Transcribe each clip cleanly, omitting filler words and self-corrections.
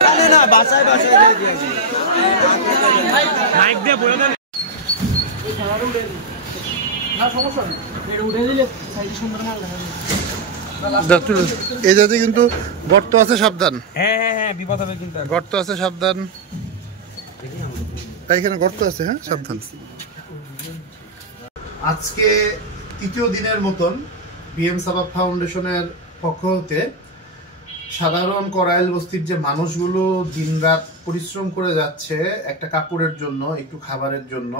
এই জায়গাতে কিন্তু গর্ত আছে, সাবধান। হ্যাঁ বিপদ হবে কিন্তু, গর্ত আছে, সাবধান। এখানে গর্ত আছে, হ্যাঁ সাবধান। আজকে তৃতীয় দিনের মতন বিএম সাবাব ফাউন্ডেশনের পক্ষ হতে সাধারণ করাইল বস্তির যে মানুষগুলো দিনরাত পরিশ্রম করে যাচ্ছে একটা কাপড়ের জন্য, একটু খাবারের জন্য,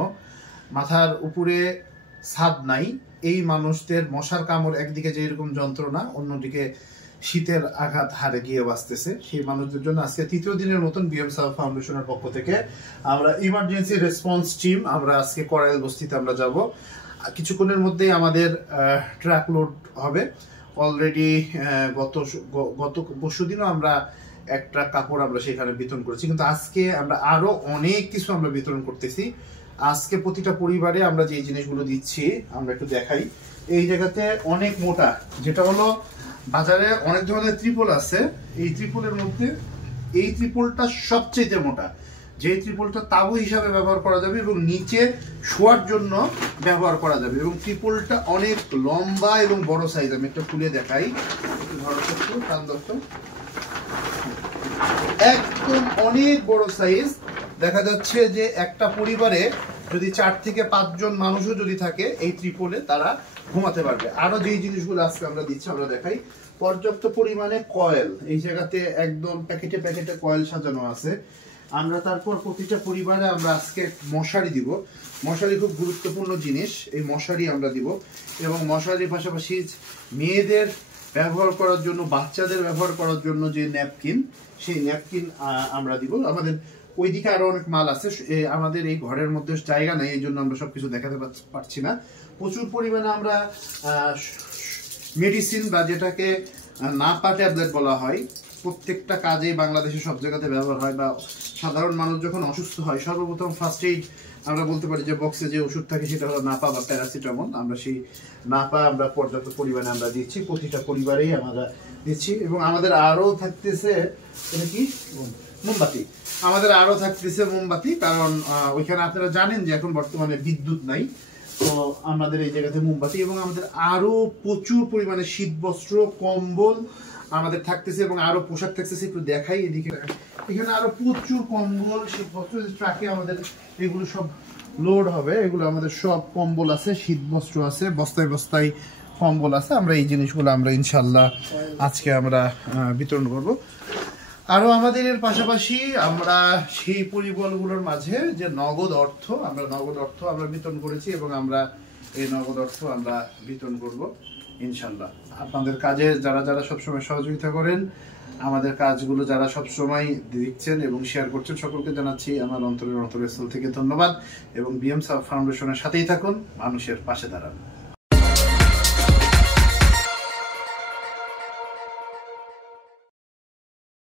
মাথার উপরে ছাদ নাই, এই মানুষদের মশার কামড় একদিকে যেরকম যন্ত্রণা, অন্যদিকে শীতের আঘাত হারে গিয়ে বাঁচতেছে, সেই মানুষদের জন্য আজকে তৃতীয় দিনের মতন বিএম সাবাব ফাউন্ডেশনের পক্ষ থেকে আমরা ইমার্জেন্সি রেসপন্স টিম আমরা আজকে করাইল বস্তিতে আমরা যাব। কিছুক্ষণের মধ্যেই আমাদের ট্রাক লোড হবে। অলরেডি গত পরশুদিনও আমরা একটা কাপড় আমরা সেখানে বিতরণ করেছি, কিন্তু আজকে আমরা আরো অনেক কিছু আমরা বিতরণ করতেছি। আজকে প্রতিটা পরিবারে আমরা যে জিনিসগুলো দিচ্ছি আমরা একটু দেখাই। এই জায়গাতে অনেক মোটা, যেটা হলো বাজারে অনেক ধরনের ত্রিপল আছে, এই ত্রিপলের মধ্যে এই ত্রিপলটা সবচেয়ে মোটা, যে ত্রিপলটা তাবু হিসাবে ব্যবহার করা যাবে এবং নিচে শোয়ার জন্য ব্যবহার করা যাবে, এবং ত্রিপলটা অনেক লম্বা এবং বড় সাইজ। আমি একটা খুলে দেখাই, একদম অনেক বড় সাইজ। দেখা যাচ্ছে যে একটা পরিবারে যদি 4 থেকে 5 জন মানুষও যদি থাকে এই ত্রিপলে তারা ঘুমাতে পারবে। আরো যেই জিনিসগুলো আজকে আমরা দিচ্ছি আমরা দেখাই। পর্যাপ্ত পরিমাণে কয়েল, এই জায়গাতে একদম প্যাকেটে প্যাকেটে কয়েল সাজানো আছে। আমরা তারপর প্রতিটা পরিবারে আমরা আজকে মশারি দিব। মশারি খুব গুরুত্বপূর্ণ জিনিস, এই মশারি আমরা দিব। এবং মশারির পাশাপাশি মেয়েদের ব্যবহার করার জন্য, বাচ্চাদের ব্যবহার করার জন্য যে ন্যাপকিন, সেই ন্যাপকিন আমরা দিব। আমাদের ওইদিকে আরো অনেক মাল আছে, আমাদের এই ঘরের মধ্যে জায়গা নেই, এই জন্য আমরা সবকিছু দেখাতে পারছি না। প্রচুর পরিমাণে আমরা মেডিসিন বা যেটাকে নাপা ট্যাবলেট বলা হয়, প্রত্যেকটা কাজে বাংলাদেশে সব জায়গাতে ব্যবহার হয়, বা সাধারণ মানুষ যখন অসুস্থ হয় সর্বপ্রথম ফার্স্ট এইড আমরা বলতে পারি যে বক্সে যে ওষুধ থাকে সেটা হলো নাপা বা প্যারাসিটামল। আমরা সেই নাপা আমরা পর্যাপ্ত পরিমাণে আমরা দিচ্ছি, প্রতিটা পরিবারেই আমরা দিচ্ছি। এবং আমাদের আরো থাকতেছে এটা কি মোমবাতি, আমাদের আরো থাকতেছে মোমবাতি, কারণ ওইখানে আপনারা জানেন যে এখন বর্তমানে বিদ্যুৎ নাই, তো আমাদের এই জায়গাতে মোমবাতি। এবং আমাদের আরো প্রচুর পরিমাণে শীত বস্ত্র, কম্বল আমাদের থাকতেছে, এবং আরো পোশাক থাকতেছে, একটু দেখাই এদিকে। এখানে আরো প্রচুর কম্বল, শীত বস্ত্র, ট্রাকে আমাদের এগুলো সব লোড হবে। এগুলো আমাদের সব কম্বল আছে, শীত বস্ত্র আছে, বস্তায় বস্তায় কম্বল আছে। আমরা এই জিনিসগুলো আমরা ইনশাল্লাহ আজকে আমরা বিতরণ করব। আরো আমাদের এর পাশাপাশি আমরা সেই পরিবহনগুলোর মাঝে যে নগদ অর্থ আমরা বিতরণ করেছি, এবং আমরা এই নগদ অর্থ আমরা বিতরণ করব ইনশাল্লাহ। আপনাদের কাজে যারা যারা সবসময় সহযোগিতা করেন, আমাদের কাজগুলো যারা সবসময় দেখছেন এবং শেয়ার করছেন, সকলকে জানাচ্ছি আমার অন্তরের অন্তরস্থল থেকে ধন্যবাদ। এবং বিএম সাবাব ফাউন্ডেশনের সাথেই থাকুন, মানুষের পাশে দাঁড়ান।